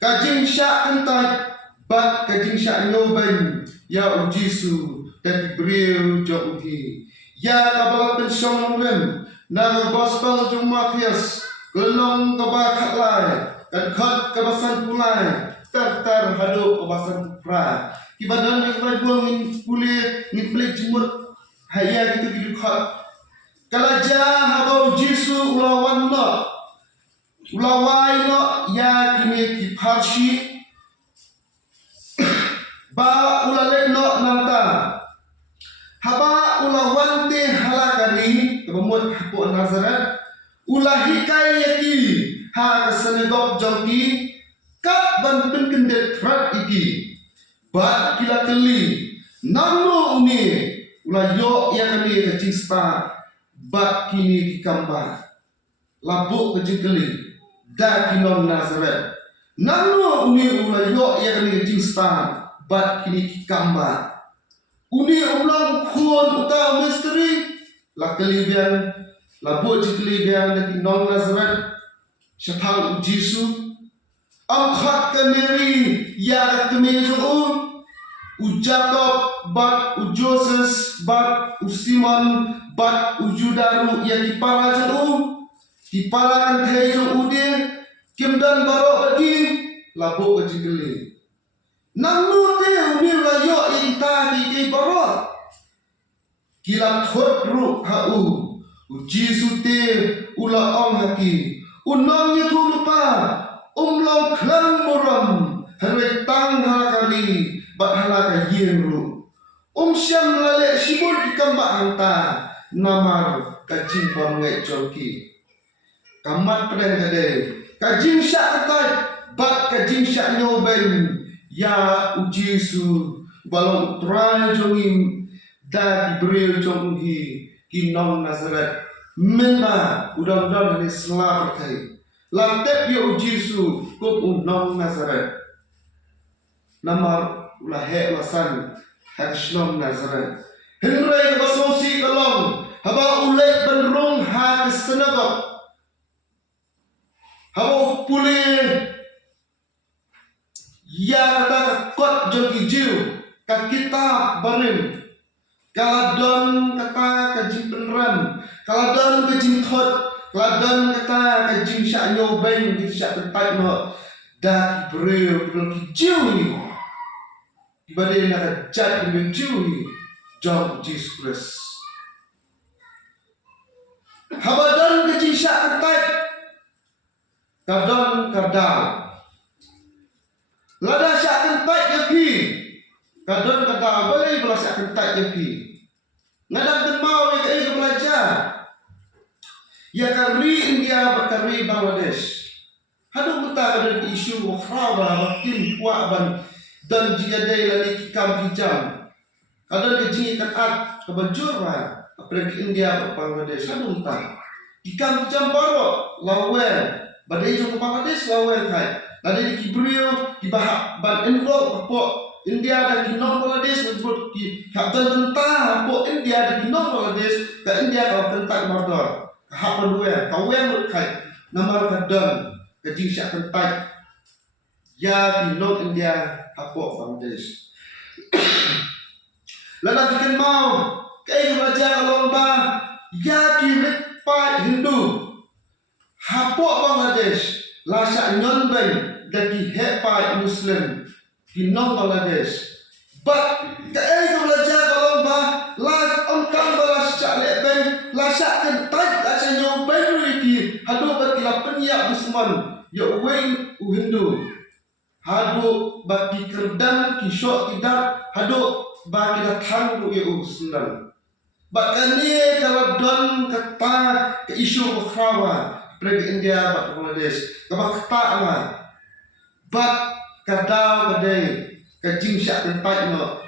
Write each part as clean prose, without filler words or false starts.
ka JINGSHAH kentai bat ka JINGSHAH ཉਿewਬੇਈñ ya JISU dan beliau jauh ya kabala pensiong rem na gospel Jumathias gelong kebakat lai dan khot kebasan pulai ter hadu kebasan pra ibadan ni buang ngin kulit ngin pelik jemut haya gitu khot kalaja habau JISU ulawan no ulawai no ya kini kiparshi ba ulalek no nanta haba ulawante halakani kebamut hapu Nazaret ulahikai yaki ha kesenegok jongki kat ban penkendet rat iki bat kila keli nanu uni ulayo yakani kecingsta bat kini dikamba labuk kejengkeli da kinom Nazaret nanu uni ulayo yakani kecingsta bat kini dikamba uni ulang kuon utau misteri la kelibian la boji kelibian dari non Nazaret syafal JISU angkat kemeri ya kemejo Jacob bat Joses bat Simon bat Judaru ya kipala jeng kipala kan tejo ude kimdan barok bagi la bo kejengkeli namu te uni la yo ita di barok kila thot ru hau JISU te ula ong haki unong ni tu lupa umlong klang moram hari tang halakali bat halaka yengru syam lale sibur dikamba hanta namar kajing pamngai jongki kamat pedang kade JINGSHAH ketai bat JINGSHAH ཉਿewਬੇਈñ ya JISU balong trai jongim da diberi jonghi kinom Nazaret memang udang-udang dari selah berkai lantai ya JISU kop unom Nazaret namar ulah lasan haksnom Nazaret henry basosi kalong haba ulai benrung ha kesenagok haba pulih ya kata kot jogi jiu ka kita barim kaladon kata kajing penram kaladon kajing thot kaladon kata kajing JINGSHAH ཉਿewਬੇਈñ JINGSHAH tempat no da breu ki jiu ni ibadai na jat dengan jiu ni jom Jesus Christ habadon ke JINGSHAH tempat kadon kadal lada syak kentai yapi kadon kada boleh belas syak kentai yapi ngadak demau ya kai belajar ya kari India bakari Bangladesh hadu muta kada isu wafrawa bakin kuaban dan jika dai lagi kikam hijam kadon kejing kan kebajur ba apalagi India Bangladesh hadu muta kikam hijam baro lawen badai jong Bangladesh lawen kai ada di Kibriyo di bahak ban envol apa India dan di non Bangladesh sebut di kapten tentang apa India di non Bangladesh ke India kalau tentang mardor hak pendua kawen berkai nama kadon ke JINGSHAH tempat ya di non India apa Bangladesh lalu bikin mau kayak belajar lomba ya di repat Hindu apa Bangladesh lasak ཉiewਬੇਈñ dari hepai Muslim di non Bangladesh but kayak belajar kalau bah las ongkang balas cak lebeng lasak kentai lasak ཉiewબેਈñ lagi hadu bagi penyak Muslim ya uwen Hindu hadu bagi kerdam kisok tidak hadu bagi datang ya Muslim bahkan ni kalau don kata ke isu ukhrawa pergi India bat Bangladesh kabak kata lah bat kadau kadai ke JINGSHAH tempat no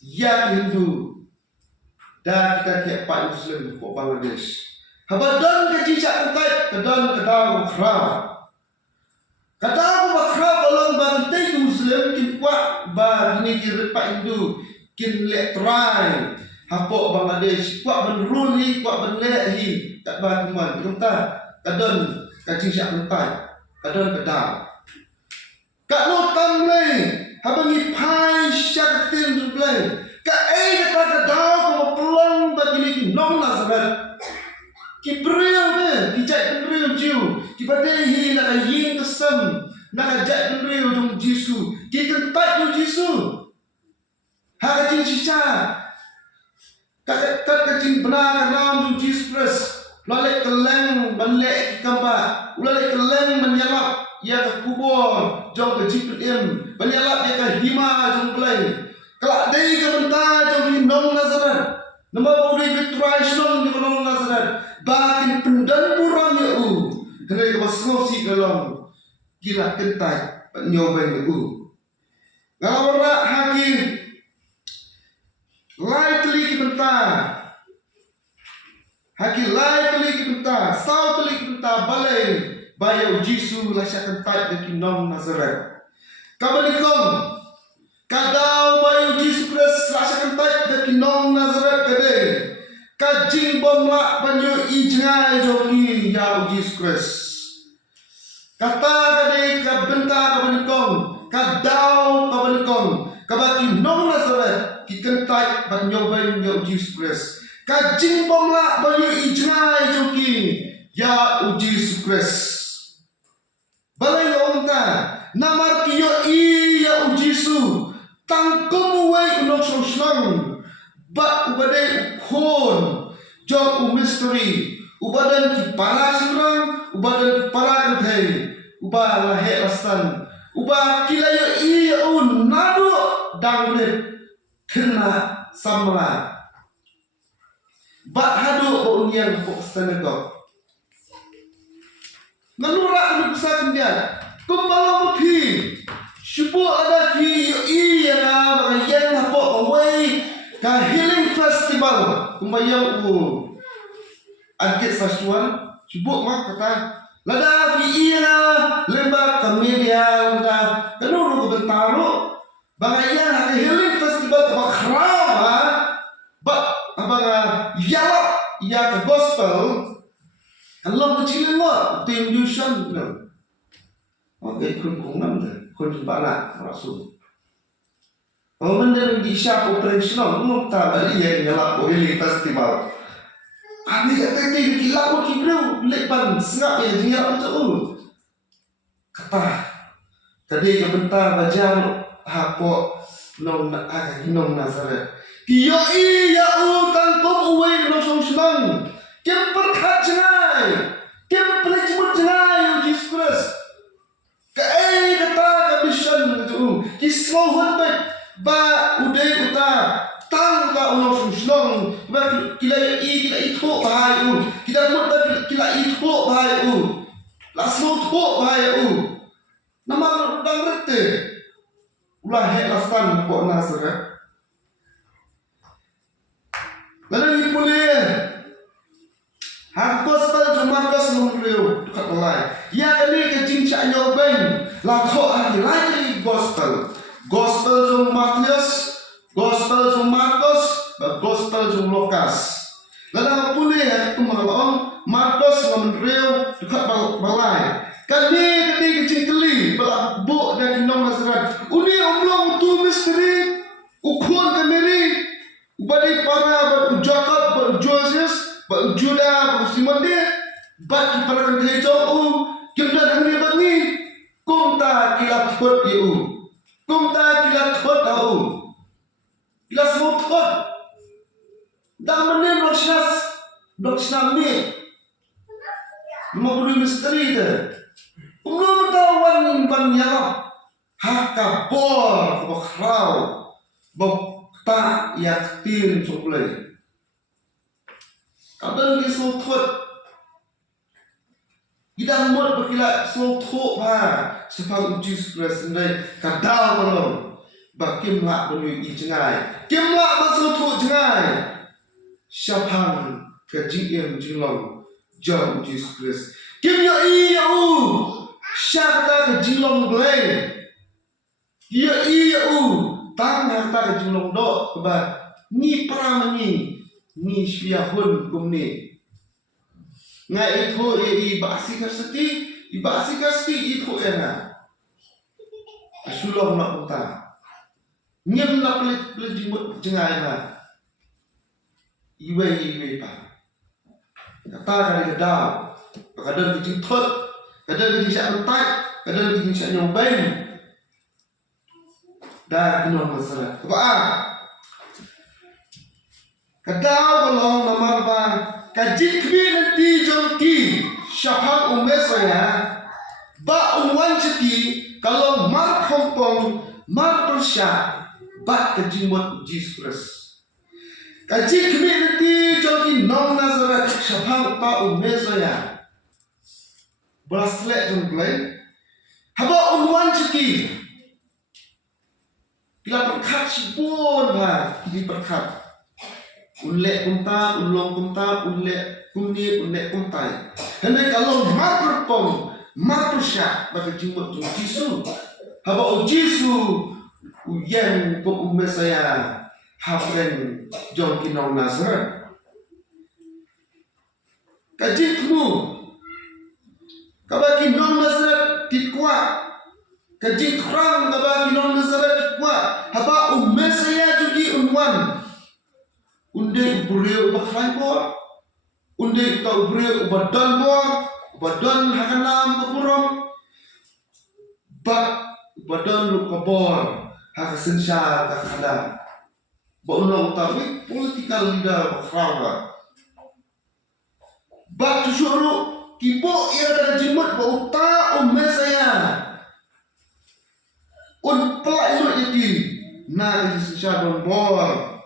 ya Hindu dan kita ke Muslim po Bangladesh habadon ke JINGSHAH tempat kadau khra kadau khra bolong bantai Muslim kin kuat ba ni ki pak Hindu kin le try hapok Bangladesh kuat benruli kuat benlehi tak ba kuman kita kadon ke JINGSHAH tempat kadon kadau Kak lo tam le, habangi pai syak tin tu le. Kak kata kadau ko pelong bagi ni nong Nazaret. Ki bril be, ki jat bril jiu, ki padehi na yin kesem, na jat bril dong JISU. Ki kentat dong JISU. Ha JINGSHAH. Kak kacing benar nam dong JISU Christ. Lalek keleng balik kamba, lalek keleng menyalap ia ke kubur jong ke JIPM, menyalap ia ke hima jong play. Kelak dei ke bentar jong di nong Nazaret. Nama boleh bertuai senang di nong Nazaret. Batin pendan purang ya hendak ke basnosi dalam gila kentai nyobain ya Kalau nak hakim lai teli ke bentar. Hakim lai teli ke bentar, sau teli ke bentar balai bayau JISU lasyakan tat di nong Nazaret. Kabalikong kadau bayau JISU Christ lasyakan tat di nong Nazaret kade. Kajing bomlak banyu ijngai joki yau JISU Christ. Kata kade kabentar kabalikong kadau kabalikong kabaki nong Nazaret ki kentai banyu banyu JISU Christ. Kajing bomlak banyu ijngai joki yau JISU Christ. Balai onta namar kiyo iya JISU tangkum wei unong senang ba ubadai khon jong mystery ubadan ki pala surang ubadan ki pala kanthai uba lahe rasan uba kilayo iya nadu dangret kena samla ba hadu ba unian ko sanako Menurut keputusan dia, kembali pergi. Syukur ada di iya yang apa away ke healing festival kumbayang agak sasuan. Syukur mak kata lada di iya lembak kemedia lada kenuru bentaru bangaya ke healing festival ke bakrama bak abang yalap ya ke gospel. Allah kecil lo tim Yusan bilang, oke kunkungan deh, kunjung bala rasul. Oh benda di siapa operasional, mau tak balik yang nyalap healing festival. Ani kata dia kilap ko kibru, lepan sengap yang nyalap tu. Kata, tadi kebentar baca hapo nong Nazaret. Kiyo iya tangkap uwe nong song senang. Kem perkat jengai, kem pelajimut jengai JISU Christ. Kai kata kabishan tu, kislohan baik ba udai uta tang ba unong suslong ba kila itu bahai kita mut ba kila itu bahai lasno tu bahai nama dang rete ulah he lastan ko Nazaret. Lalu ni boleh gospel Markus Lumreu dekat mulai. Ya ini ke JINGSHAH ញៀວបេញ lakho hari lagi gospel jung Matius, gospel jung Markus, gospel jung Lukas. Lalu pulih itu mengalami Markus Lumreu dekat mulai. Kani ke JINGKELI balak buk dan nong Nazaret. Uni omlong tu misteri ukun kemeri ubadi para Jacob Joseph Juda Simon dia bat kiparan kejo kimdan hari bangi kumta kilat hot kumta kilat hot kilas hot dan menen noksnami mau misteri dia belum tahu ban nyalap hakapor bakrau bokta yaktin suplai. Kadang di sotot, kita mut berkilat sotot sebab JISU Christ sendiri kadang belum, bakim lak beri jengai, kim lak bersotot jengai, siapa ke JIM Jinglong jom JISU Christ, kim ya siapa ke Jinglong belai, ya tang harta ke Jinglong dok kebal, ni perang ni syahun kumni ngai itu ibasi kasati itu ena Asulong nak punta. Ngem nak pelit jimut jengai na. Iwe pa. Kata kali kedau. Kadang kita thot, kadang kita syak mentai, kadang kita syak nyobain. Dah kena masalah. Apa? Kadau kalau namar ba kajik kwi nanti jongki syafak saya ba unwan ceti kalau mar kompong mar bersyak ba kajimut Jesus. Kajik kwi nanti jongki nong Nazaret syafak ba saya beraslet jongklay haba unwan ceti bila perkat sibun ba di perkat unlek kunta, ulong kunta, unlek kunit, unlek kuntai. Karena kalau makrupong, makrusyak bagi jumut JISU. Haba JISU yang kau umur saya hafren jom kinau Nazaret. Kajikmu, kabaki non Nazaret dikuat. Kajik kerang kabaki non Nazaret dikuat. Haba umur saya juga unwan. Unde ubure ubakhlai bo, unde uta ubure ubadan bo, ubadan hakanam kapurong, bak ubadan lukabor hakasensya kakada. Baunong tawi political leader bakrawa. Bak tusyuru kibo ia dan jimut bauta saya. Un pelak jadi na isensya bombor.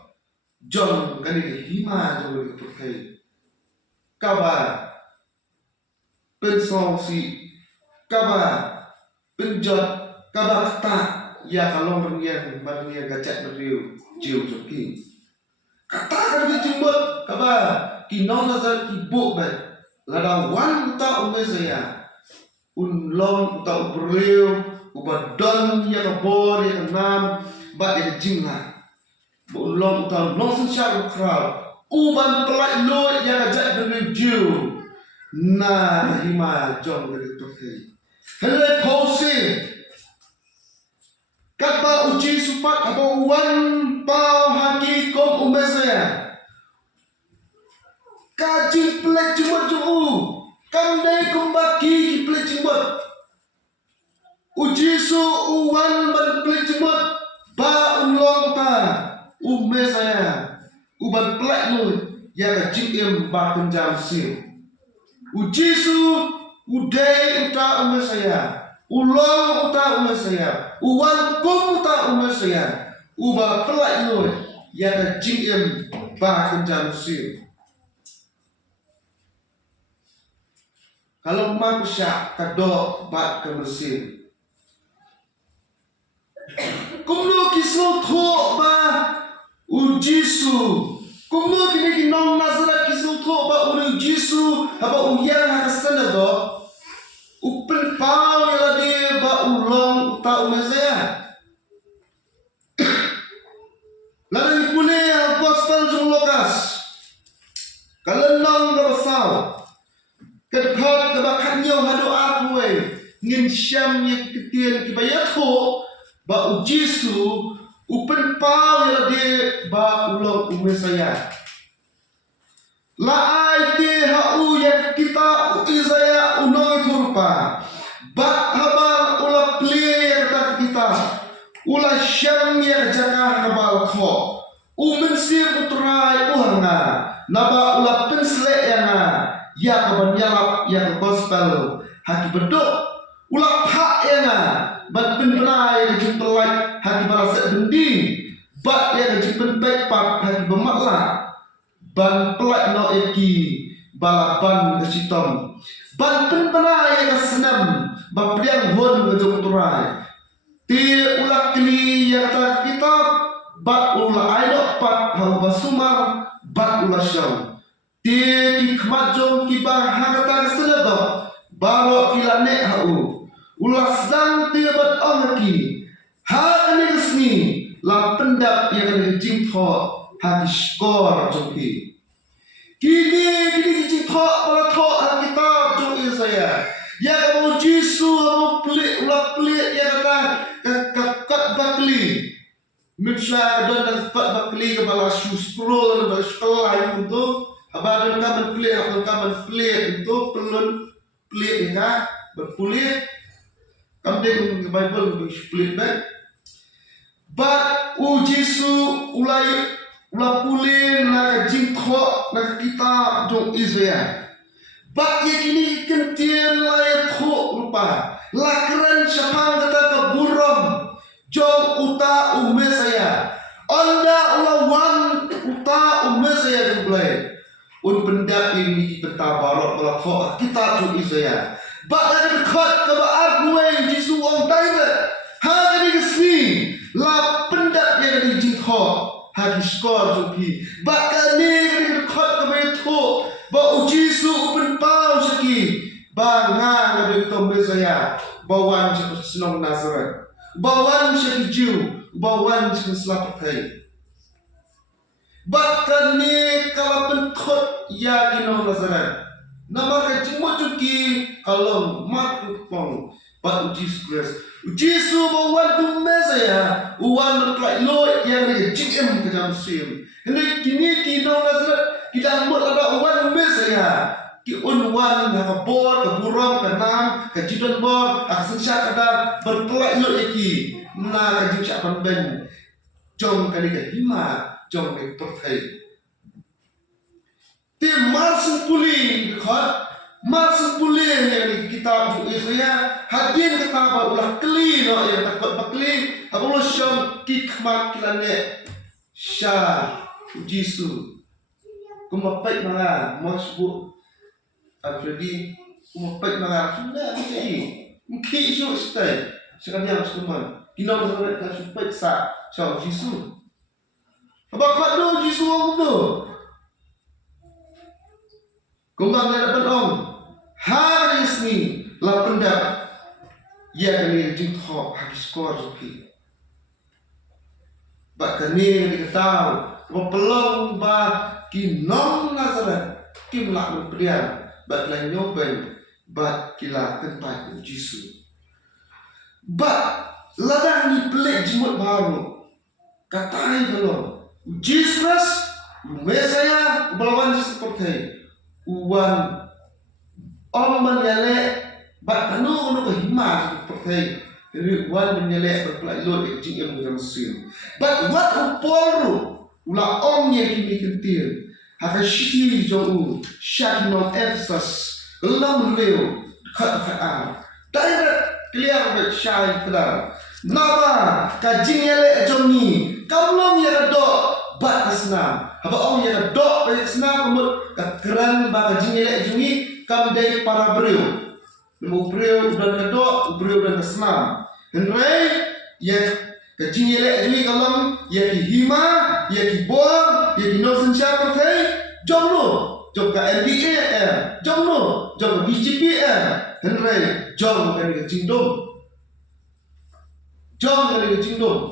John kani hima jauh berkai kabar pensongsi kabar penjot kabar tak ya kalau berniat gajak beriu jiu joki kata kan dijemput kabar kinong Nazaret ibu bet lada wan ta umur saya unlong ta beriu ubadon ya kabor ya kenam bat ya jinghshah Ulong utang nonsen syar ukral uban pelak lo yang ajak dengan jiu na hima jom dari Turki hele pause kata uji supat apa wan pau haki kom saya kaji pelak jumut juu kandai kumbaki pelak jumut uji su uwan ban pelak jumut ba ulong ta saya uban pelak lu yang kecil bakun jam sil ujisu udai uta saya ulong uta saya uwan kum uta saya uban pelak lu yang kecil bakun jam sil kalau manusia kadok bak kemesin kumlo kisau thok ba JISU, kumno kini kinong Nazaret kisu to ba ulu JISU, haba uyang hakasana do, upen pau yala de ba ulong uta umezaya. Lalu ipune al gospel jung lokas, kalenong da basau, kedkot da bakhanyo hado apwe, ngin syam ye ketien kibayat ho, ba JISU upen pau ya de ba ulong umur saya la aite hau ya kita saya unoi turpa ba habal ula plie ya kita ula syam ya jaka habal kho umen sir utrai uhanga naba ula pensle ya kaban yalap ya gospel haki bedok ula pak ban penrai ke pelai hati balasak bendi bat ya ke pentek pat hati bemakla ban pelai no eki balaban ke sitom ban penrai ke senam ban priang hon ke jongturai ti ulak kli ya kata kitab bat ula aidok pat hau basumar bat ula syam ti kemajong kibah hakata kesenadok baro kilane hau ulas dan tiabat onaki hak ni resmi la pendap yang ada jingthok hati skor jongki kini jingthok para thok hak kitab jongki saya ya kamu JISU pelik ulah pelik ya kata bakli. Miksha don dan fat bakli ke bala scroll bala sekolah yang untuk abadon kaman play untuk pelun play ika berpulit. Kamden ke Bible split back. But JISU ulai pulin na JINGSHAH na kitab jong Israel. But ye kini kentian layat ho rupa. Lakran syapang kata ke buram jong uta saya. Anda ulawan uta saya jumlai. Pendap ini bertabarok melakok kitab jong Israel. But ada dekat ke baat gue JISU orang tanya. Hari kesini la pendap yang dari JINGSHAH hagi skor jupi. But ni dekat ke betul. Ba JISU penpau seki. Bangang ada tombe saya. Bawan seki senong Nazaret. Bawan seki Jew. Bawan seki selapakai. Bahkan ni kalau pentut ya kinong Nazaret. Nama kecimut cuki kalau mat pong. But JISU bawan tombe saya. Uwan berkelak loy yang ni JM ke jam sim. Ini kini kinong Nazaret. Kita buat ada uwan saya. Ki unwan ka bor ka buram ka nam ka jidon bor ka sensya kada berkelak lo iki na ka jingsha pan ben jong ka ni ka hima jong ka perthai te marsun puli khot marsun puli ni kitab ju Israel hadin ka ba ulah kli no yang takut bakli abulo syam ki khmat kilane sha JISU kumapai mga masbu Alfredi kumapai mga sudah ni mungkin isu stay sekalian semua kinau sangat tak supaya sa JISU apa kado JISU orang tu kumbang ada penong hari ini la pendap ya kini JINGSHAH habis skor juki bahkan ni diketahui pelong ba kinong Nazaret kimlak memprian bat la ཉਿewbe이ñ bat kila kentai JISU bat ladang ni pelik jimut baru katai belum Jesus Mesaya balawan seperti uwan om menyalek bat kanu ke hima seperti jadi uwan menyalek berpelak lot jing yang Mesir bat wat upolu ulah om yang kini kentil haka shiti jong shakinot Ephesus lam leo kat direct clear bet shai kedar naba ka jingele jong ni kamlong ya do bat asna haba om ya do bat asna kumut ka keran ba ka jingele jong ni kam dai para breu nemu breu dan do breu dan asna henry ya ka jingele jong ni kamlong ya ki hima ya ki bor ya ki no sencha perthai jom lo jom ka LDA jom lo jom BGP henry jom ka ni jingdom jom ka ni jingdom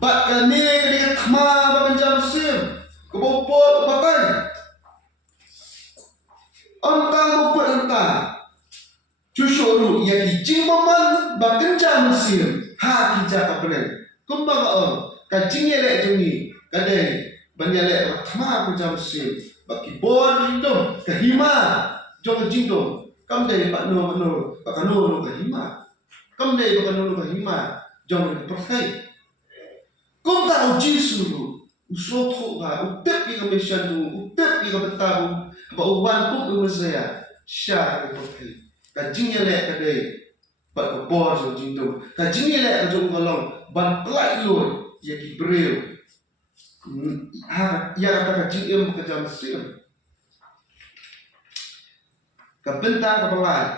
bat ka ni ka ni thma ba panjam sim ko bopot batai antang bopot anta chushuru ya ki jingmaman ba kenjam sim ha ki ja ka pren kumbang ka jingele joni ka dei banyale thma panjam sim baki bon jingdom kahima jong jingdom kam dei pak no pak no kahima kam dei pak no kahima jong perthai kum ta JISU uso tho ba utep ki commission tu utep ki betabu ba uwan kum saya sha perthai ka jingle ka dei pak bor jong jingdom ka jingle ka jong galong ban plai lo ya ki breu ya kata JM ke jam sim ke bentang ke belai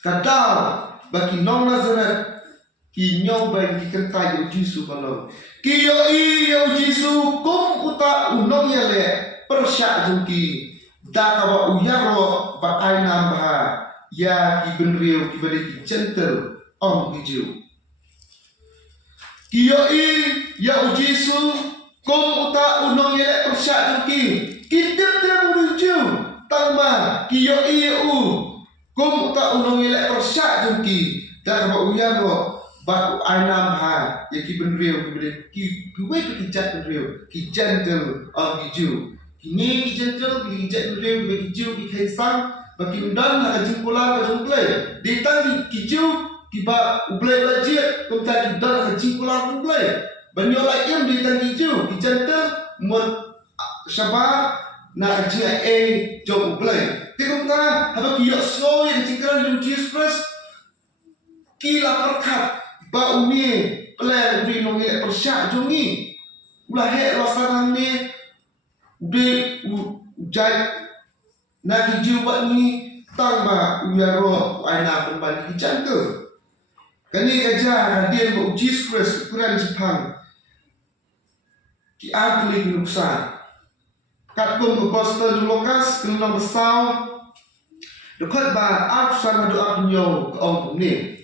kadal bagi nong Nazaret ki ཉਿewbe이ñ ki kentai JISU kalau ki yo JISU kum uta unong yale persyak jungki da ka ba uyaro ba aina ba ya ki benriu ki bade ki gentle om ki jiu Kiyoi ya JISU kom uta unong yele persyak juki kitip tem menuju tangma kiyoi u kom uta unong yele persyak juki dan ba uyan ro But I nam ha ya ki ben real ki we ki jat ben real ki gentle of ki ju ki ni ki gentle ki jat ben real ki ju ki khai sang ba ki dan ha jing pola ka jong play di tang ki ju ki ba ublay la jiet kum ta ki dan ha jing pola kum play ban yo la im di tang ki ju ki gentle mod shaba na ka ji e jong ublay ti kum ta ha ba ki yo slow yang jingkran yung Jesus Christ ki la perkat ba umi plan ri no ngi persya jongi ulah he rasanang ni de ujai na ki jiu ba ni tang ba uyaro aina pemban ki jangke kani kaja hadian ba Jesus Christ Quran Jepang ki akli nuksa kat kum apostle Lukas kenong besau dekat ba aksan do apnyo ong ni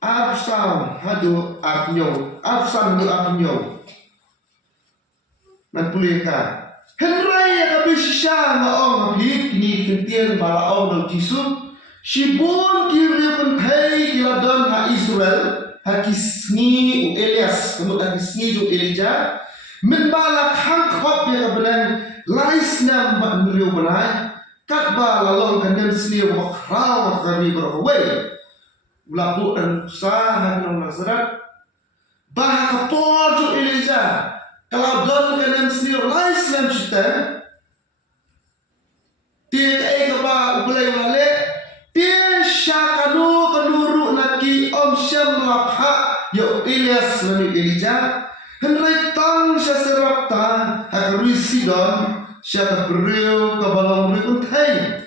Absam hadu apnyo, absam hadu apnyo. Nanpulika. Henry kabisya nga ong apik ni kentien bala ong ng JISU. Sibun kiripan kay kiladon ha Israel hakisni u Elias kamut hakisni u Elijah. Menbala kangkop ya kabelan lais na mriyo banay. Kat ba lalong kandem sniyo makraw kami beraway. Labu dan usaha ng Nazaret bah kapor jo Elijah kalau don kanem sendiri lain Islam kita dia ba ubulay wale dia syakanu kanuru naki om syam lapha yo Elias lani Elijah henry tang syasirapta hakri sidon syaka beriu kabalong berikun thai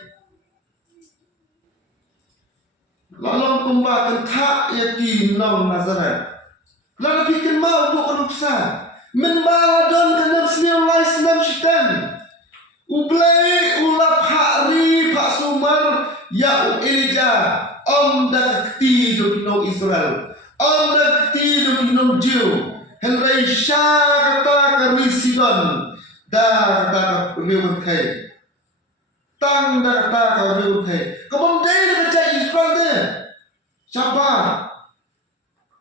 lalong kumbakan tak yakin nong Nazaret. Lalu bikin mau bukan uksa. Menbala don kanam senior lai senam syaitan. Ublay ulap hari pak sumar ya Elijah. Om dakti do kinong Israel. Om dakti do kinong Jew. Henry Shah kata kari Sidon. Da kata riwun kai. Tang da kata riwun kai. Kemudian kerja Israel dia. Siapa?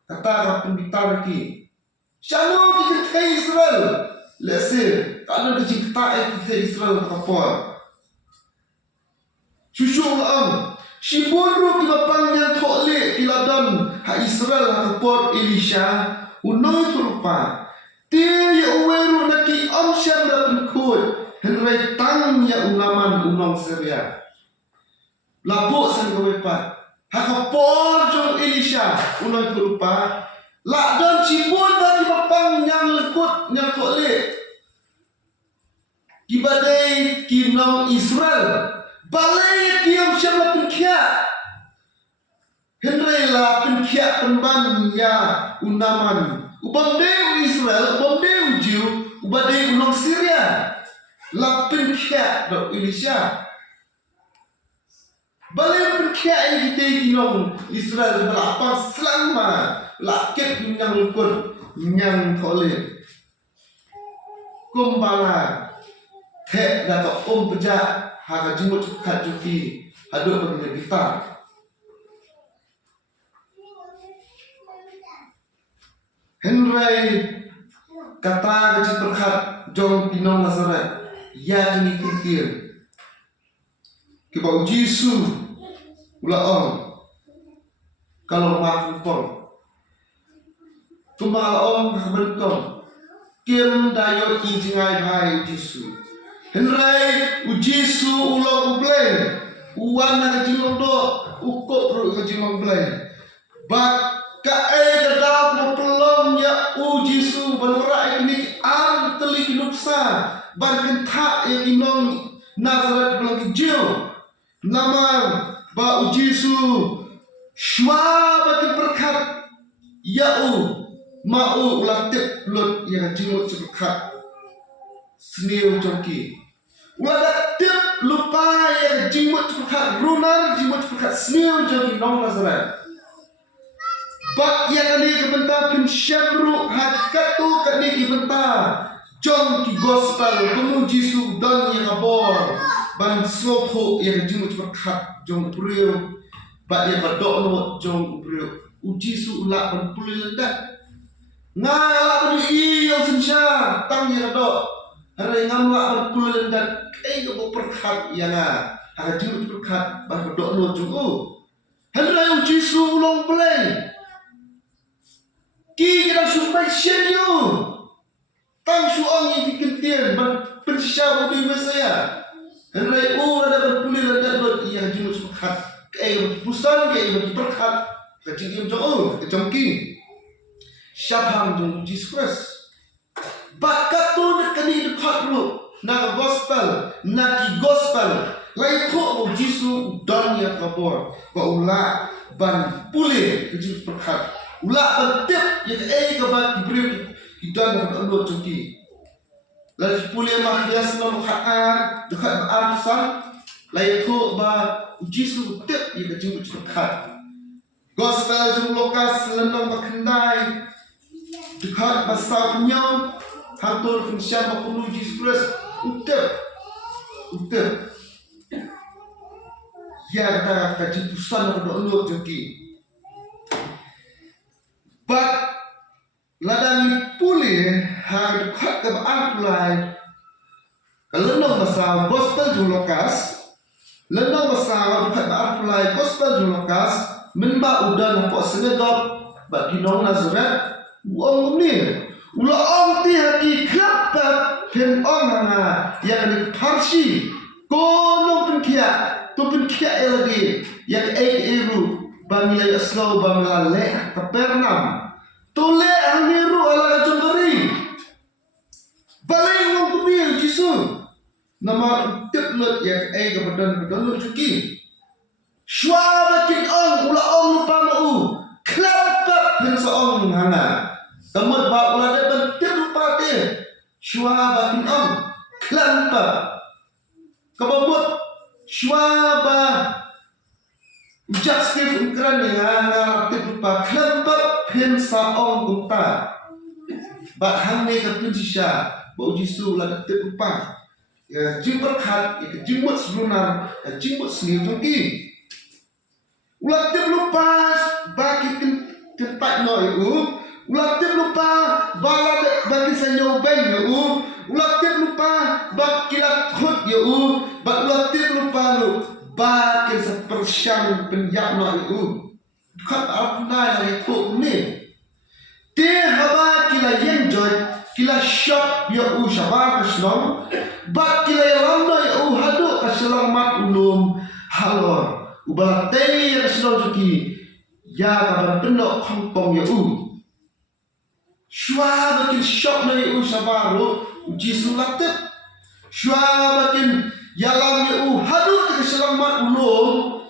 Kata pembitar lagi. Shalom kita Israel. Lesir. Kalau dia kita Israel kapal. Susu ang. Siburu kita panggil tolak kiladon ha Israel ha kapal Elisha. Unoy turupa. Dia ya uweru naki amsyam dan kod. Henry tang ya unaman unong Syria. Labuk sang kewepat. Hakapor jong Elisha unang berupa lak dan cibun bagi bapang yang lekut yang tolek kibadai kinong Israel balai kiam syam penkiat henry la penkiat penban ya unaman ubang deu Israel ubang deu Jew ubadai unong Syria la penkiat do Elisha balai perkaya kita kinong Israel berapa selama lakit yang lukut yang toleh kumbala tek dato pejak haga jimut kat juki haduk bagi kita Henry kata kecil perkat jong kinong Nazaret ya kini kikir kibau JISU ulaong kalau makupon tumalaong kaberkong kim dayo ijingai bhai JISU henry JISU ulang ublay uwan na kajilong do ukop ru kajilong blay bak kae kadal mapelom ya JISU banurai ini ang telik nuksa ban kentak ya kinong Nazaret belang kejil nama ba JISU shwa bagi berkat yau mau ulatip lut yang jingut berkat seniu jongki ulatip lupa yang jingut berkat runar jingut berkat seniu jongki nong Nazaret bak yang kali kebentar pin syamru hakikat tu kali kebentar jong ki gospel kamu JISU dan yang abor ban slopo yang jingut berkat jong priu ba dia badok no jong priu JISU ulak berpulih lendak. Ngai alak beri yang sensya tang yang ada. Hari ngam ulak berpulih lendak. Kaya kau perkat yang agak jauh perkat baru dok lo juga. Hari yang JISU ulang pelai. Ki kita supaya senior. Tang suang yang dikentian bersya budi saya. Hari ada berpulih lendak dok yang jauh perkat. Kaya pusan kaya bagi perkat. Kecil jauh, kecongking. Syabham jong JISU Christ. Bakat tu dekani dekat lu. Nak gospel, nak gospel. Lai tu JISU dan ya kabur. Ba ulah ban pulih kecil perkat. Ulah bentip ya kabat diberi dan lu jongki. Lai pulih mah dia senang khaan dekat arsan. Lai tu ba JISU tip ya kecil perkat. Gospel jung lokas lenong bakendai dekat basah penyam hatur fungsian bakulu JISU Christ utep ya kata kaji pusan pada ulur joki but ladang pulih hang dekat ke alpulai lenong basah gospel jung lokas lenong basah dekat alpulai gospel jung lokas Menba udah nampak senegap bagi nong Nazareth uang ni ulah ong ti hati kelap pen ong hanga yang ni parsi kono penkia tu penkia lagi yang eru bangilai aslau bangilai kapernam tole haniru ala kacungari balai uang pemil JISU nama teplet yang kebadan kedalur juki Shua bakin ong ulah ong lupa mau kelapa pen seong hana temut ba ulah de bentir lupa te shua bakin ong kelapa kebabut shua ba justice ukran yang hana te lupa kelapa pen seong kumpa ba hang ne ka pinsisha ba JISU ulah te lupa ya jimberkat ya jimbut selunar ya jimbut sendiri tungki Ulah tiap lupa bagi tempat no itu, ulah tiap lupa bagi ញិewbeIñ itu, ulah tiap lupa bagi lakut itu, ulah tiap lupa lu bagi sepersiang penjak no itu. Kat apa yang itu ni? Dia haba kila enjoy, kila shop ya shabar keslong, bak kila lamno ya hadu keselamat ulum halor. Ubah tei yang sedang juki ya kabar pendok kongkong ya Shua bakin syok na ya sabaru JISU latip Shua bakin yalam ya hadu keselamat ulum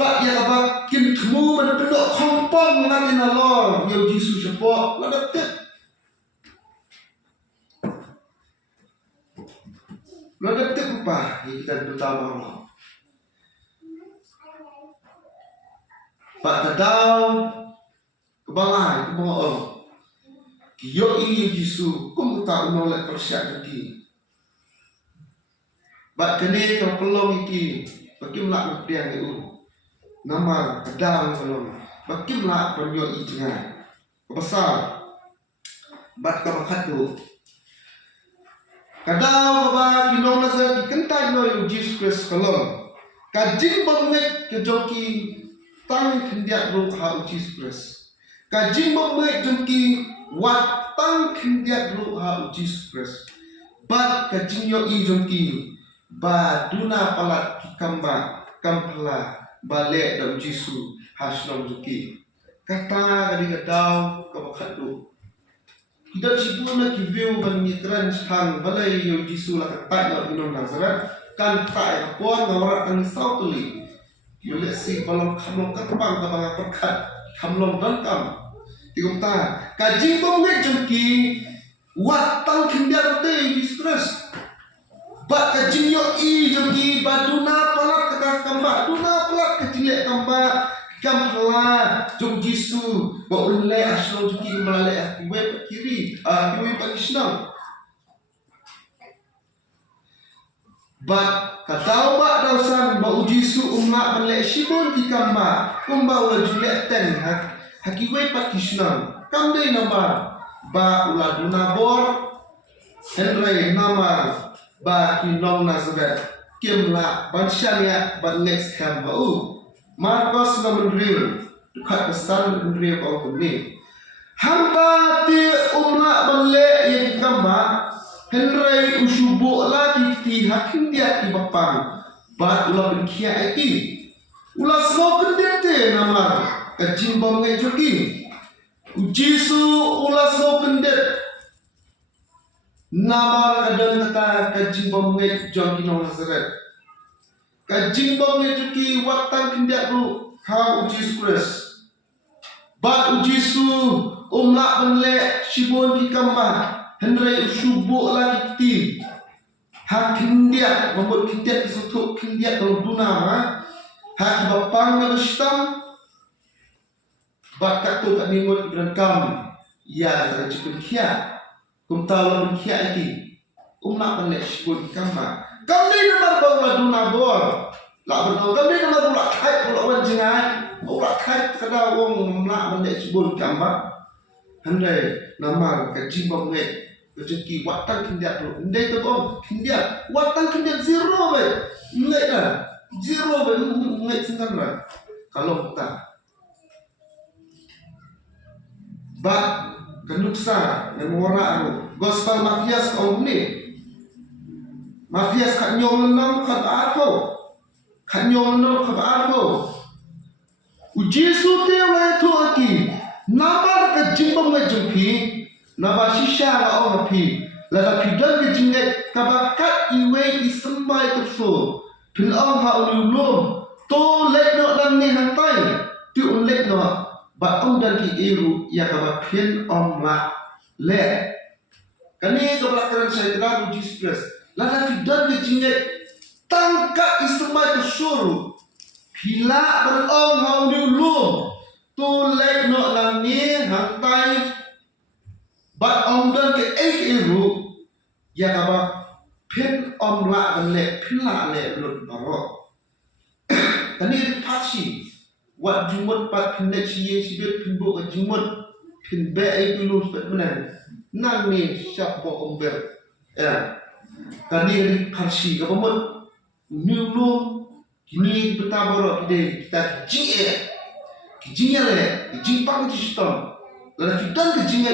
bak ya bakin kamu man pendok kongkong nanti nalor ya JISU sepok latip latip apa kita bertamu Pak kadau kebalai kebawa kiyo ini JISU kum tak menolak persyak lagi Pak kene kau pelong iki bagi melak ngepiang itu nama kadau pelong bagi melak penyo i tengah besar bat kau katu kadau ba kinong nasa kentai no JISU Christ pelong kajing bangwek ke joki tang kendiak ru ha JISU Christ kajing membaik jengki wat tang kendiak ru ha JISU Christ bat kajing yo i jengki ba duna palat kikamba kampala balik da JISU haslam jengki kata kadi kadau kabakadu kita sibuna ki view ban mitran sang balai yo JISU la katai no inom Nazareth kan tai pon ngawara kan sautuli yo le si balong kamlong katbang kabang perkat kamlong dantam tikum ta kaji bongwe jengki watang kindiar te JISU Christ ba kaji yo i jengki baduna palat kata kamba duna palat kecilek kamba kampala jong JISU ba ulai aslo jengki malale we kiri we pakistan but kadau ba dausan ba ujisu umma banle shibon di kamba kumba ula julek ten hakiwe pakisnan kamde nama ba ula dunabor henry nama ba kinong Nazareth kimla banshania ba next kamba Marcos namun real dekat pesan real kau ni hamba ti umma banle yang kamba Henry usubo lagi ti hakim dia ti bapang bat ula benkia iti ula semua pendete nama kajimbang ngai joki jisu ula semua pendet nama kadang kata kajimbang ngai joki nong Nazareth kajimbang ngai joki watang kendak ru ha jisu Christ bat jisu umla benle shibon ki kamba Henry usubo lagi ti hakim dia membuat kita disutuk kindia kalau duna hak bapang yang berstam bakat tu tak minggu berangkam ya tak cukup kia tahu lah kia ini nak balik sebut kama kami nomor bawa duna bor lah betul kami nomor ulat kai ulat wanjengai ulat kai kada wong nak balik sebut kama Henry nama kaji bangwe rezeki watang kindia tu ndai tu bang kindia watang kindia zero baik ngai dah zero baik ngai sengkan lah kalau tak bak kenuksa yang mora tu gospel Matias kau ni Matias kat nyong lenang kat arko kat nyong lenang kat arko ujisu tewa tu aki nabar ke jimbang ngajumpi naba shisha la orang pi la pidan ke jingat kabakat iwe isembai terso pin ang ha ulum to let no dan ni hantai tu let no ba ang dan ki eru ya kabapin om la le kani kebelakang saya tidak uji stress la pidan ke jingat tangka isembai terso pila ban ang ha ulum to let no dan ni hantai Bat om dan ke iru ya kaba pin om la dan le pin la le lut baro tani pasi wat jumut pat pin le chi sibet pin bo jumut pin be ai lu bet menan nang ni siap bo om ber ya tani pasi ka bomot nulum kini betaboro kita jinge le jimpang di sistem la fitan ke jinge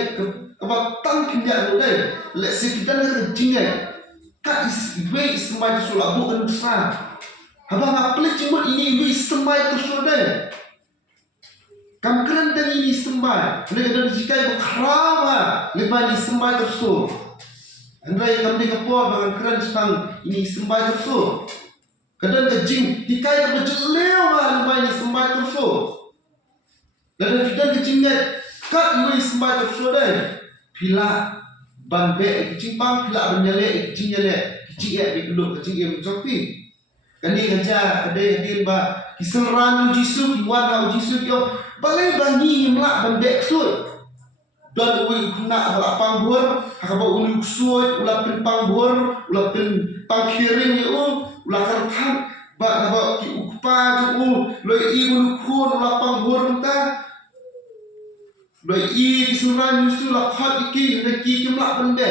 Kaba tang kindia lo dai le sekitan ke jingai ka iswe semai tu la bukan besar haba ngaplik cimut ini wi semai tu so dai kam keren dan ini semai le dan jikai bakrama le bani semai tu so andai kam ni kapor dengan keren sang ini semai tu so kadang ke jing hikai ke bejeleu le bani semai tu so dan fitan ke jingai ka wi semai tu so dai pila banbe jimpang pila benyale jinyale jiye bi dulu jiye mencopi kani kerja kedai hadir ba kiseran jisu kiwan jisu yo balai bangi mlak banbe sud dan ui kena balapang bor hakaba uli sud ula pin pangbor ula pin pangkiring yo ula kartan ba ba ki ukpa ju loi i ulu khon ula pangbor ta Loi i suran Yesus la khat iki neki kemlak bende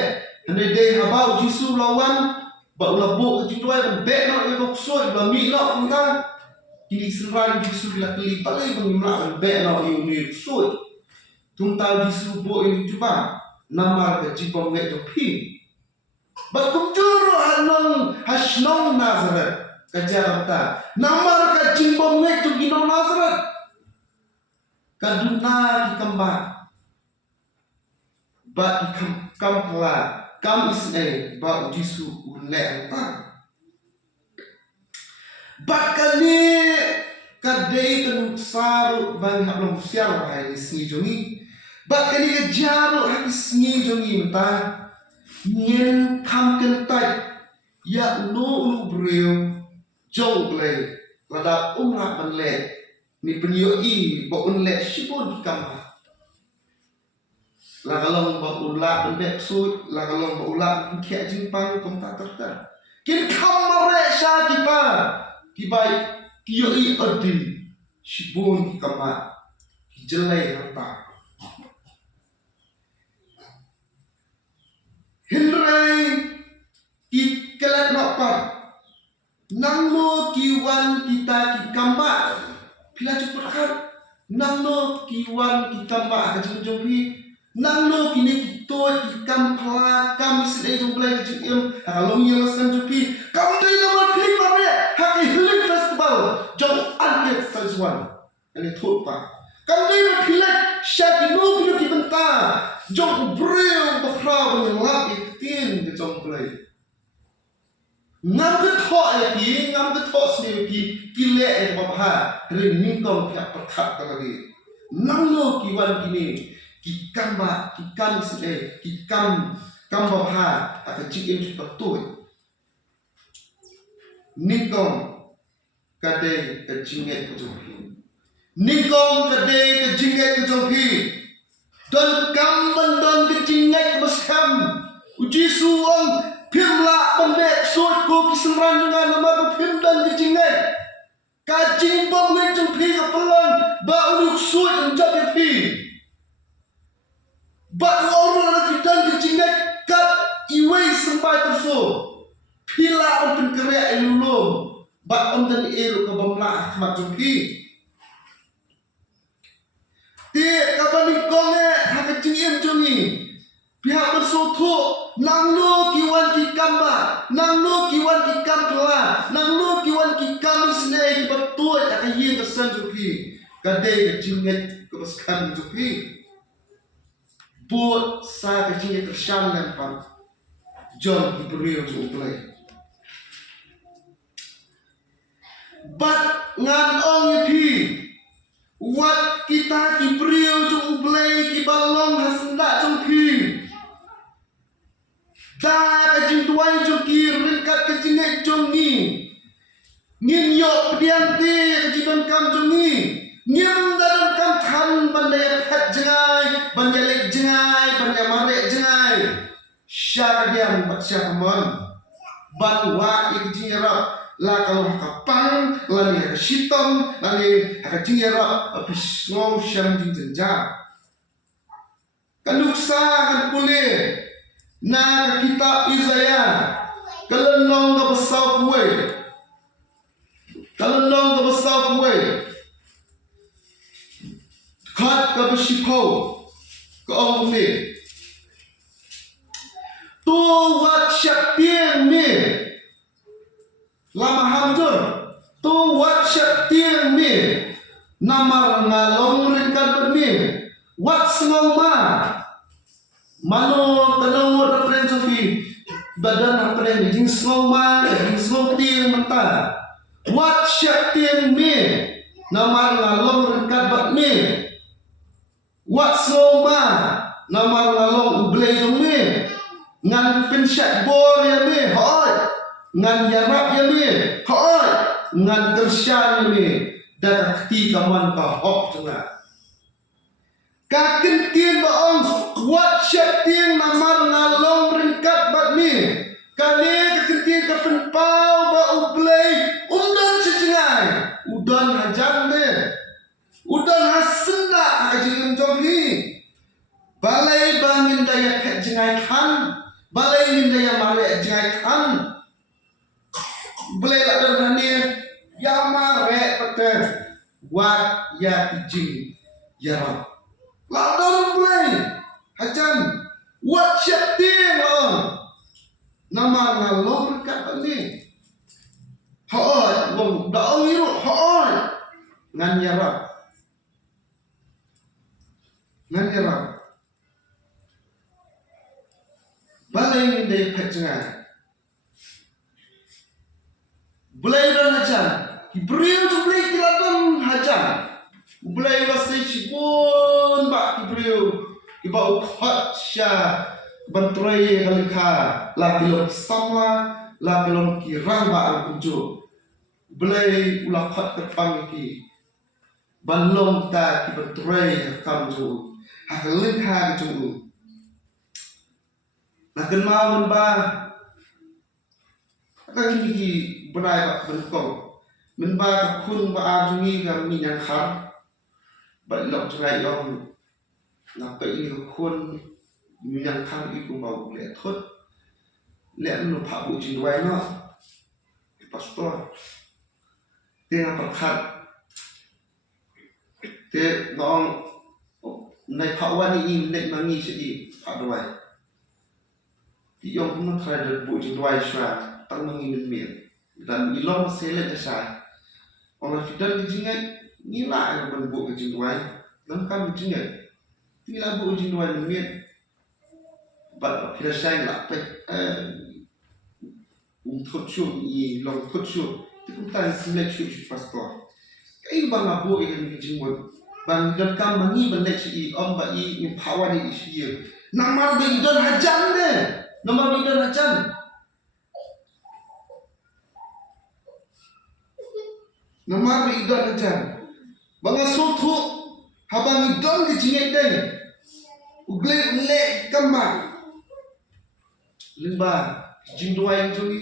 hande de habau Yesus lawan ba ula bo jitwai bende no e boksoi ba mi no kunta kini suran Yesus la kli balai bengimlak bende no i uni soi tungtal Yesus bo ini cuba namar ke jipong ngai topi ba kumjuro hanong hasnong Nazareth kajar ta namar ka jimbong ngai tu ginong Nazareth kaduna ki kamba ba kampla kam isne ba jisu unle anta ba kali kadai kan saru bang hablong siar hai sni jongi ba kali ke jaru hai sni jongi mta nyen kam kentai ya no breu jong ble lada umra banle ni penyo i ba unle shibon kamba la kalong ba ula bek sud la kalong ba ula kia jimpang kom ta terta kin kamare sha kipa kibai kiyoi odi shibun kama jelai hanta Hindrai ki kelat nopat nangno kiwan kita kikamba pila cepat kan nangno kiwan kikamba kajung jombi nangno kini kitoi kikam pala kami sedai jomblai kajung kalau nyelasan jombi kamu dari nama film mana hakai healing festival jom anget sanjuan ini thotpa kamu dari film syakino bila kibenta jom bril bakra banyak ikhtin ke jomblai ngam ke thok lagi ngam ke thok sendiri kile babha ring mingkong pihak perkat lagi nangno kiwan kini kikamba kikam sedai kikam babha akan cikin sepatut ningkong kadai kejinget kejumpi ningkong kadai kejinget kejumpi dan kam dan kejinget kebeskam JISU ang pimla pendek suat ko kisemran dengan nama pim dan kejinget kajing pemwet jumpi kepelang bauluk suat menjadi pi bak orang ada dan kejinget kat iwei sampai terso pila on kerja elulum bak on dan elu ke bamla ahmad jumpi Ti kapan ikone hak cingiem jungi pihak bersoto nangno kiwan kikamba nangno kiwan kikam pela nangno kiwan kikam isne betul akan yin kesan jupi kadai kecingit kebeskan jupi buat sa kecingit kesan lempar John Ibrahim juplay bat ngan ong yepi wat kita kibriu jung blai ki balong hasenda jung pi da ka jing tuan jung ki ringkat ke jingai jung ni ngin yo pedian ti ke jibon kam jung ni ngim dalam kam kan bandai phat jengai bandai lek jengai bandai mare jengai syar diam baca mon ban wa ik jingrap la kalau kapang la ni shitom la ni ka jingrap pisngau syam jing jenja kanuksa kan pule na kitab Isaya kelenong ke besar kuwe kelenong ke besar kuwe kat ke besipau ke ong ni tu wat syak tiang ni lama hamjur tu wat syak tiang ni namar ngalong ringkat berni wat sengau ma mano tanong referensi badan apa yang jing sengau ma jing sengau tiang mentah wat syak tiang ni namar ngalong ringkat berni wat sengau ma namar ngalong ublay jong ni ngan pensyak bor ya ni hoi ngan yarap ya ni hoi ngan kersyan ya ni dan keti kaman ka hok tengah kakin tin baong wat syak tin namar ngalong ringkat bat ni kali kakin tin kapen pau ba ublay undan sejengai udan hajan ni udan hasenda ajing jom ni balai bangin daya kat jengai kan balai min daya mare jengai kan balai la dan ni ya mare pete wat ya jing ya rab la dan balai hajan wat syak tin nama ngalong kat ni hoi wong daong iru hoi ngan ya rab ngan ya rab balai min daya kat jengai Belai dan hajan, Ibrahim tu belai kiladan hajan. Belai basai cibun bak Ibrahim, iba ukhat sya bantrai kalika, la kilon sama, la kilon kirang ba al kunju. Belai ulakhat terpang iki, balong ta ki bantrai kamju, hakalika kejungu. Lakin mau ba Kata ini berai bak berkong. Menba kun ba ajungi kami yang khar. Balok cerai yang ngapa ini kun yang khar itu bau le thot. Le nu pha bu jin wai no. Pastor. Tengah perkhat. Te nongในภาวะนี้เล็กมันนี่สิผ่านด้วยที่ยอมมันใครเดินบุจิด้วยชาตั้งมันนี่มันเมียนdan ilong sele desa orang fidan jingai ni la ban bu jinwai dan kam jingai ti la bu jinwai ni miet ba kira sai la pe thot chu i long thot chu ti kum tan sele chu pastor kai ba ma bu i jinwai bang dan kam mangi benda ci om ba i power ni isi namar be dan hajan de nomor be dan hajan nomor be dan hajan bang sutu habang idon ke jinget de ugle le kamba limba jingduai juli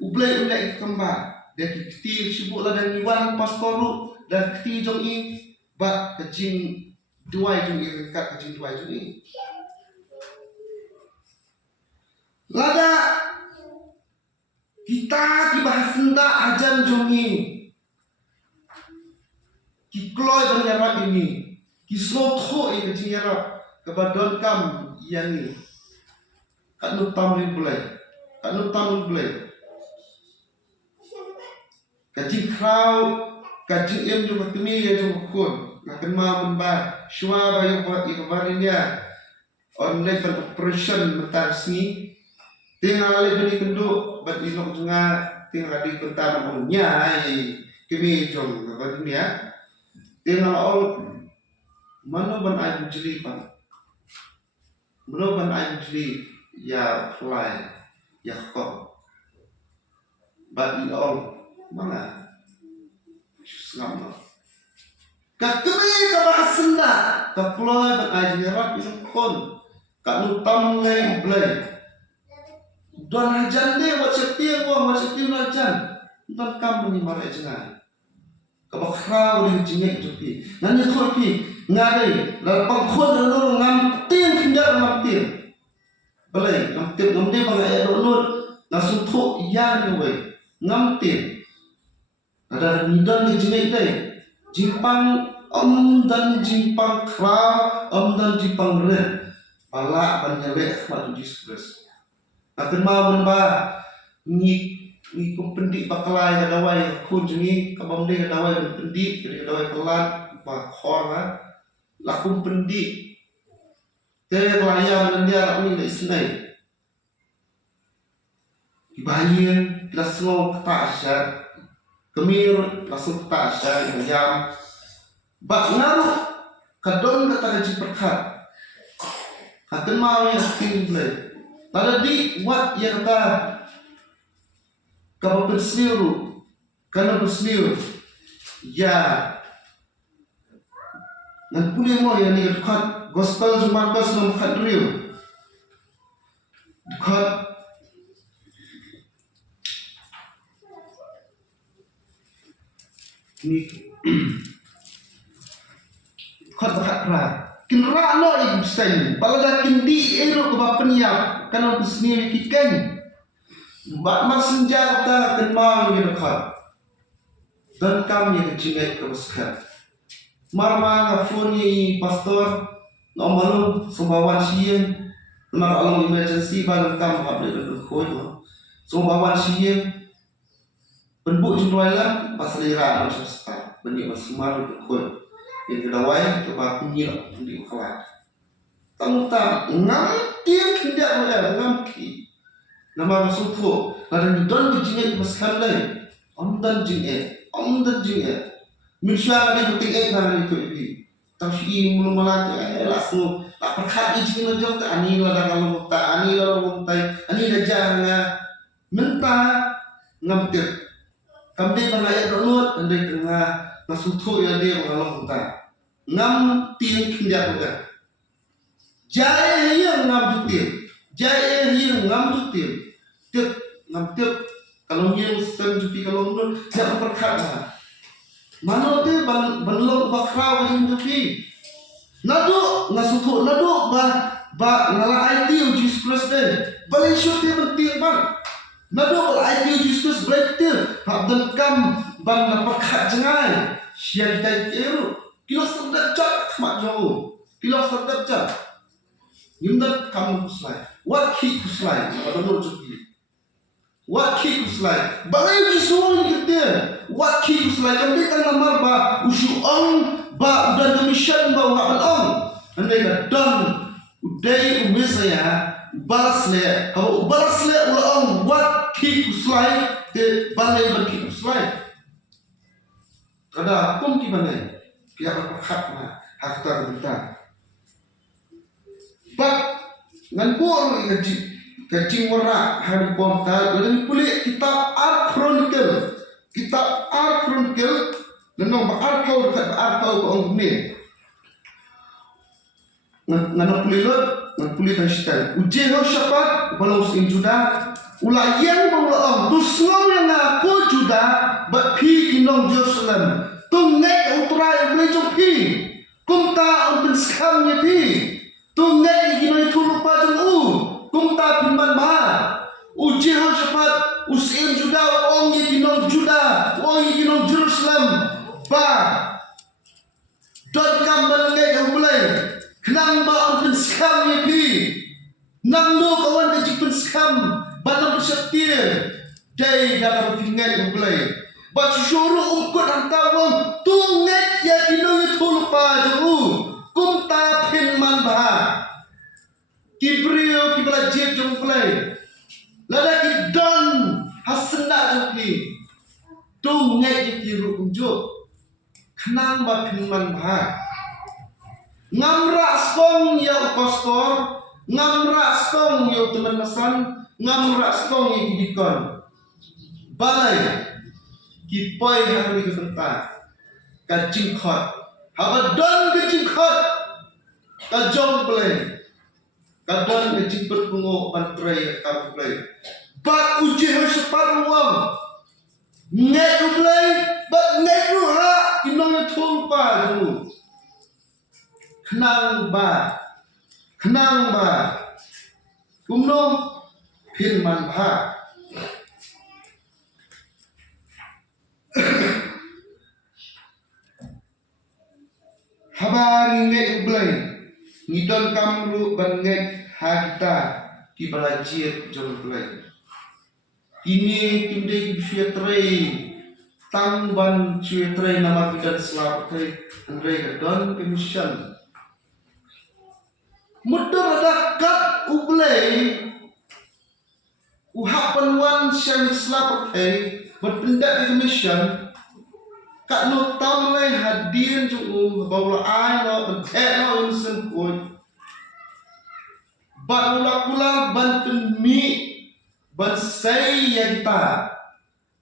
ugle le kamba de ti sibuk la dan iwan pastoru dan ti jong i ba kecing duai jung i kat kecing duai jung i lada kita ki bahasenda ajan jung i ki kloi ban yarab ini ki sotho i kecing yarab kabadon kam yang ni kat nu tam ri bulai kecing krau kecing em jung ketemi ya jung kun akan mau memba shua bayu buat ikbarinya online operation mentar sini tinggal lebih kenduk bat ilok juga tinggal di pertama punya kami jom kabarinya tinggal all mana ban ayu jeli pan mana ban ayu jeli ya fly ya kok bat all mana selamat katumi kabahasenda kaploi ban ajirap isukon kanutam ngai blai don hajan de wat setia hajan dan kam ni mare jengai kabakhra uri jingai jupi nanya khopi ngadai la pangkhon ro ngam tin kinda ngam tin blai ngam tin ngam de bang ya do nut langsung thok ya ni wei ngam tin ada nidan ni jingai dai jimpang dan jimpang kra dan jimpang red pala banyalek matu distres akan mau menba ni kumpendi bakalai kadawai kun juni kabamde kadawai kumpendi kadawai kelat ba khora la kumpendi te layam nandia ni le isnai ibahin kita semua kata asya kemir langsung kata asya yang bak ngaruh kadon kata haji perkat akan mau yang tinggi lalu di wat yang kata kalau berseliru karena berseliru ya dan pulih mau yang ni dekat gospel Jumakas nomor kadriu dekat ni khat ra kinra no ibsen palaga kindi ero ko bapniap kana bisni kiken ba masenja ta kenma ni khat dan kami kejingai ke besar marma ngafuni pastor nomor sumbawan sien nomor alam emergency ban kam habis khoi sumbawan sien penbuk jumlah pasalira macam start benih masmar khoi yang kedawai kebat nyilak di kelat tentang ngamtir tidak boleh ngamki nama sufu ada di don bijingan besar lain dan jingat misal ada ketik dengan itu ini tapi mula langsung tak perkat izin jom tak ani lah kalau tak ani lah montai ani dah jangan mentah ngamtir kami banyak download dari tengah nasutu yang dia mengalami kita ngam tiang kindia bukan jaya yang ngam jutir tiap ngam tiap Kalau dia sistem jupi kalau nun siapa perkara. Mana tu balong bakra wajib jupi. Nadu ngasutu nadu ba ngala IT Jesus Christ den. Balai syuti penting bang. Nadu bal IT Jesus Christ betul. Hak dan kam ban na perkara jangan. Siap kita itu. Kilo sedap cak mak jauh. Kilo sedap cak. Yundat kamu kuslai. What key kuslai? Apa dulu jupi? What key kuslai? Balai jisuan kita. What key kuslai? Kami kan namar ba usuang ba udah commission ba wak balong. Andai ka don udai umisaya balas le. Kalau balas le ulang what key kuslai de balai ba key kuslai. Kada pun ki balai. Pihak berhak ma hakta kita. Bak ngan bor kaji warna hari portal dan kulit kitab Art Chronicle nenong arkau dekat arkau ko ong ni ngan kulit hashtag uje ho syapat balos in juda ulayan bang tu sngau yang aku juda ba pi inong Jerusalem tung nek utrai boleh jumpi kumta on skam ye pi tung nek igino itu lupa jeng kumta pimban ma uje ho syapat usin juda ong ye ginong juda ong ye ginong Jerusalem ba don kamban nek yang boleh kenang ba on skam ye pi nang lo kawan de jipun skam ba nam setir dai dalam pingan yang boleh ba syuru ukut antawang tung nek ya ginong itu lupa jeng kumta pimban ba Kibrio kibla jib jom play. Lada ki don hasna jompi. Tu ngai ki ru unjuk. Kenang ba pinman ba. Ngamra skong ya pastor, ngamra skong ya teman masan, ngamra skong ya kibikon. Balai ki poi hari ke bentar. Ka jingkhot. Haba don ke jingkhot. Ka jom play. Kadang keciput pengok bantrai kamu play. Bat uji harus sepat uang. Ngai tu play, bat ngai tu ha. Inong thong pa dulu. Kenang ba. Kumno firman ba. Haban ngai tu play. Ngidon kamru banget hagita ki balajir jom play. Ini timde ki fiatrai tang ban fiatrai nama bidan selapai andre gadon commission. Mudah ada kat ublay uhapan wan syam selapai berpendak commission. Kak no tamlay hadian jung bawa ai no bentek no insen koi ban ulak ban penmi ban say yang ta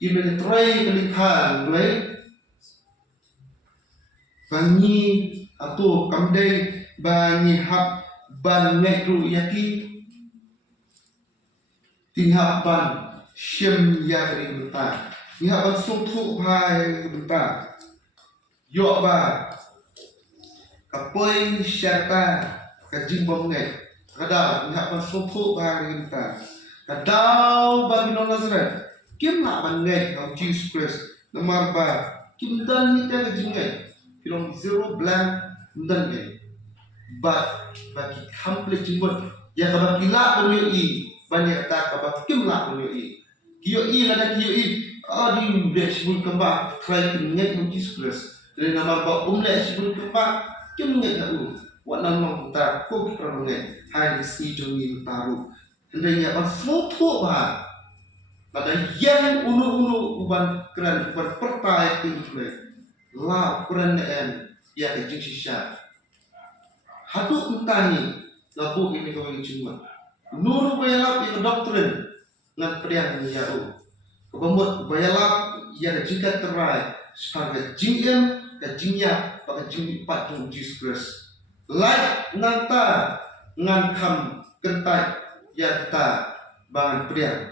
iben tray kelikhan play bangi atau kamdai bangi hap ban ngekru yaki tinghap ban syem ya kelikhan Iha ban sungtu bhai bentar. Yok ba. Kapoi syata kajing bongai. Kadau iha ban sungtu bhai bentar. Kadau bagi non Nazareth. Kim nak ban ngai kau Jesus Christ. Namar ba. Kim dan ni ta kajing ngai. Kilong zero blank dan ngai. But bagi complete jimut. Ya kabak kila punyai. Banyak tak kabak kim nak punyai. Kioi ada kioi. Adi udah sebut kembang, try kenyat mungkin sekelas. Dari nama bapa umlek sebut kembang, kenyat tahu. Wana mangta, kau pernah mengat. Hai si jongi taruh. Hendaknya apa foto bah. Pada yang ulu uban keran uban pertai tinggi. La keran ya JINGSHAH. Haduk mentani, labu ini kau yang cuma. Nur bayalap yang doktrin, ngan priang menjauh. Kebamut bayalap yang jika terai sebagai jingem ke jingya pakai jing pat tu Jesus Christ. Like nanta ngan kam kentai ya ta bangan priang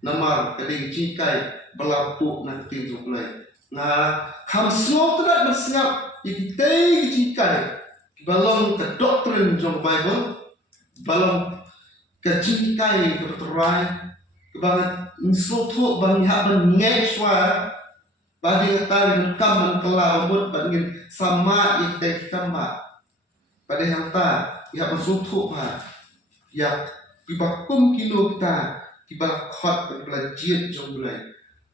namar kadang jingkai berlapu nak tinjuk lagi. Nah, kam semua tidak bersengap ikitei jingkai balong ke doktrin jong Bible, balong ke jingkai ke terai, ke bangat insotu bang hak bangeng suara, bagi kata kam kelar bud bagi sama ikitei kama, pada yang ta ya insotu ha, ya kiba kum kilo kita, kiba khot kiba jiat jong bulai,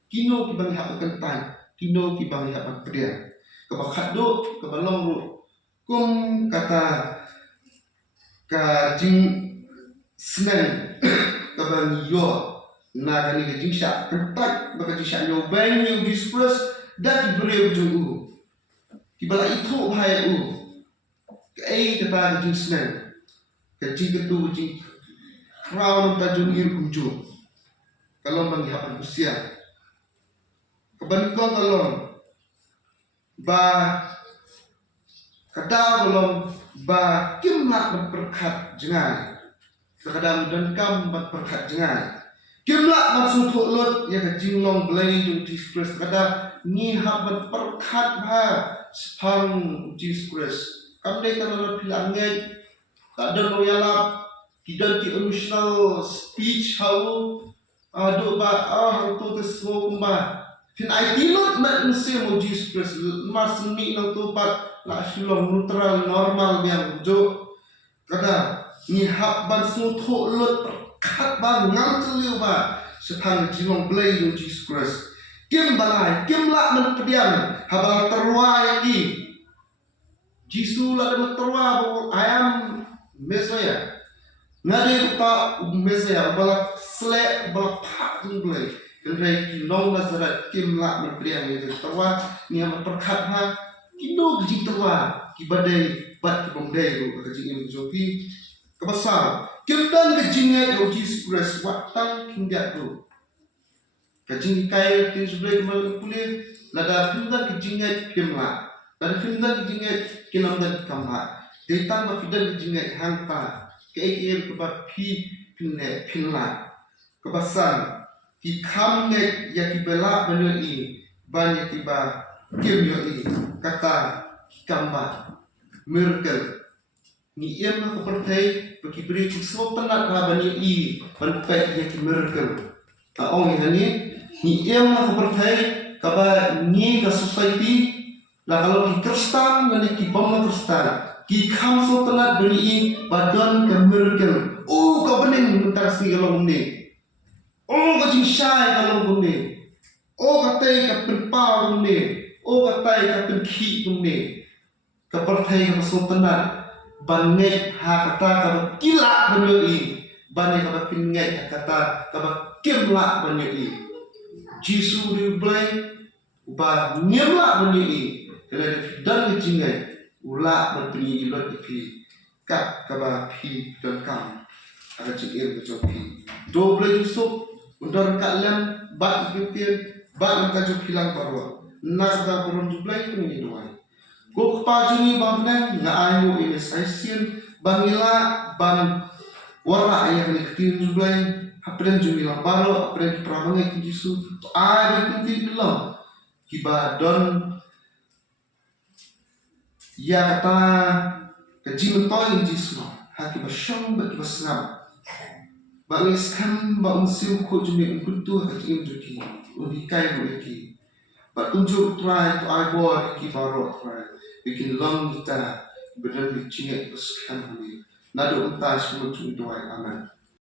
kino kiba hak kentan, kino kiba hak berdiam, kiba khado kiba long ru. Kum kata ka jing senang kabang yo na kani ka JINGSHAH kentak baka JINGSHAH ཉիewbe이ñ Jesus Christ dak beliau jung kibala itu bahaya ai kata ka jing senang ka jing ketu jing crown ta jung ir kunju kalau bang hapan usia kaban ko kalon ba kadang belum ba kim nak berkat jengai kadang dan kam berkat jengai kim nak maksud lot ya ke jinglong belai jung Jesus Christ kadang ni hak berkat ba sepang Jesus Christ kam dei tanah pilang ngai kadang royalap tidak di emotional speech how ado ba tu teso kumba fin idilot mat nse mo Jesus Christ mas ni nang tupat la silong neutral normal biang jo kada ni hak ban su tho lot khat ban ngam chliu ba sepang jilong blai jo Jesus Christ kim balai kim la men pediam habal terwai ki jisu la dem terwa bo ayam mesaya ngade ta mesaya bala sle bala pak jung blai kendai ki long nazaret kim la men pediam ni terwa ni am perkhat ha kino gijing terwa ki badai bat ki bomdai ru gijing in jopi kebasar kimdan gijing yo Jesus Christ watang kindak tu gijing kai tin sebelah kemal kulit lada kimdan gijing kimla lada kimdan gijing kinamdan kamha detan ba kimdan gijing hangpa ke kebat pi pinne pinla kebasar ki kamne ya ki bela benoi ban ya ki ba kim yo kata kamba miracle ni em ko pertai bagi beri so tenat rabani i panpai ya ki miracle ta ong ni em ko pertai kaba ni ka society la kalau ki Kristen ngani ki bom Kristen ki kham so tenat bani i badon ka miracle ka bening mentar si kalau ni ka JINGSHAH kalau ni ka tai ka penpau ni katai ka penki tumne ka perthai ka sultanat banget ha kata ka kila banoi bane ka pinget kata ka kimla banoi jisu ri blai ba nyemla banoi kala dan jingai ula berpini ilot pi ka ba pi dan kam ada jingir bejopi doble yusuf undar kalam ba pitir ba ka jo hilang parwa nada borom jublai tu ni doai go pajuni bamne na ayu ini saisin bangila ban warna ayah ni ketin jublai apren jumila baro apren prabangai ki jisu ai bekunti belum kibadon ya kata kejim toy jisu haki basyong baki basnam bangis kam bang sim ko jumi kuntu haki imjuki unikai muliki tunjuk try to eyeball ki baro try bikin long kita benar bikin kesukaan ini nado entas menuju doa aman.